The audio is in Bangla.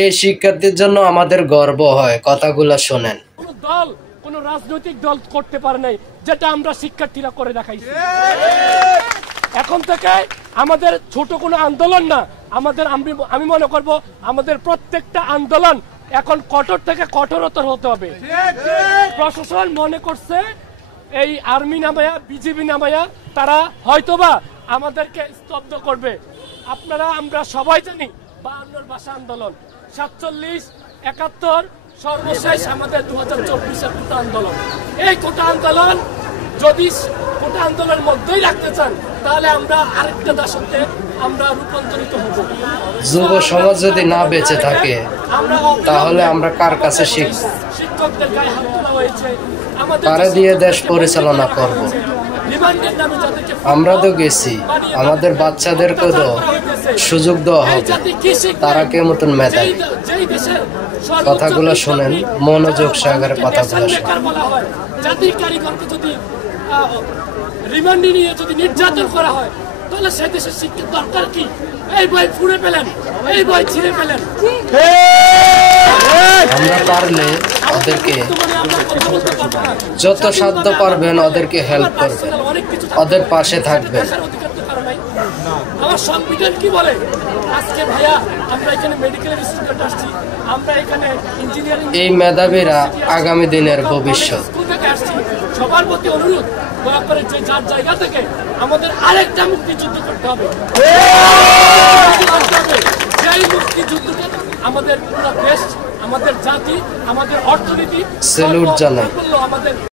এই শিক্ষার্থীর জন্য আমাদের গর্ব হয়। কথাগুলো শোনেন। কোনো দল, কোনো রাজনৈতিক দল করতে পারে নাই যেটা আমরা শিক্ষার্থীরা করে দেখাইছি। এখন থেকে আমাদের ছোট কোনো আন্দোলন না, আমাদের আমি মনে করব আমাদের প্রত্যেকটা আন্দোলন এখন কঠোর থেকে কঠোরতর হতে হবে। প্রশাসন মনে করছে এই আর্মি নামায়া, বিজিবি নামায়া তারা হয়তোবা আমাদেরকে স্তব্ধ করবে। আমরা সবাই জানি 52 ভাষা আন্দোলন, 47, 71, সর্বশেষ আমাদের 2024-এর কোটা আন্দোলন। এই কোটা আন্দোলন যদি কোটা আন্দোলনের মধ্যেই রাখতে চান তাহলে আমরা আরেকটা দাসত্বে আমরা রূপান্তরিত হব। যুব সমাজ যদি না বেঁচে থাকে তাহলে আমরা কার কাছে শিখব? শিক্ষকদের গায়ে হাত তোলা হয়েছে, কারে দিয়ে দেশ পরিচালনা করব? আমরা তো গেছি, আমাদের বাচ্চাদেরকে তো সুযোগ দেওয়া হবে। তারা কে মতন মেধাবী? কথাগুলো শোনেন, মনোযোগ সহকারে কথাগুলো শোনেন। জাতির কারিগরকে যদি রিমান্ডে নিয়ে যদি নির্যাতন করা হয় তাহলে সে দেশের শিক্ষার দরকার কি? এই বই ফুড়ে পেলেন, এই বই ছিঁড়ে পেলেন। আমরা পারলে ওদেরকে যত সাধ্য পারবেন ওদেরকে হেল্প করবেন, ওদের পাশে থাকবেন। আমার সংবিধান কি বলে? আজকে ভাইয়া আমরা এখানে মেডিকেল রিসার্চ করতে আসছি, আমরা এখানে ইঞ্জিনিয়ারিং, এই মেধাবীরা আগামী দিনের ভবিষ্যৎ। স্কুল থেকে আসছি। সবার প্রতি অনুরোধ, দয়া করে যে যার জায়গা থেকে আমাদের আরেকটা মুক্তিযুদ্ধ করতে হবে। সেই মুক্তিযুদ্ধটা আমাদের পুরো দেশ, আমাদের জাতি, আমাদের অর্থনীতি স্যালুট জানাই। আমাদের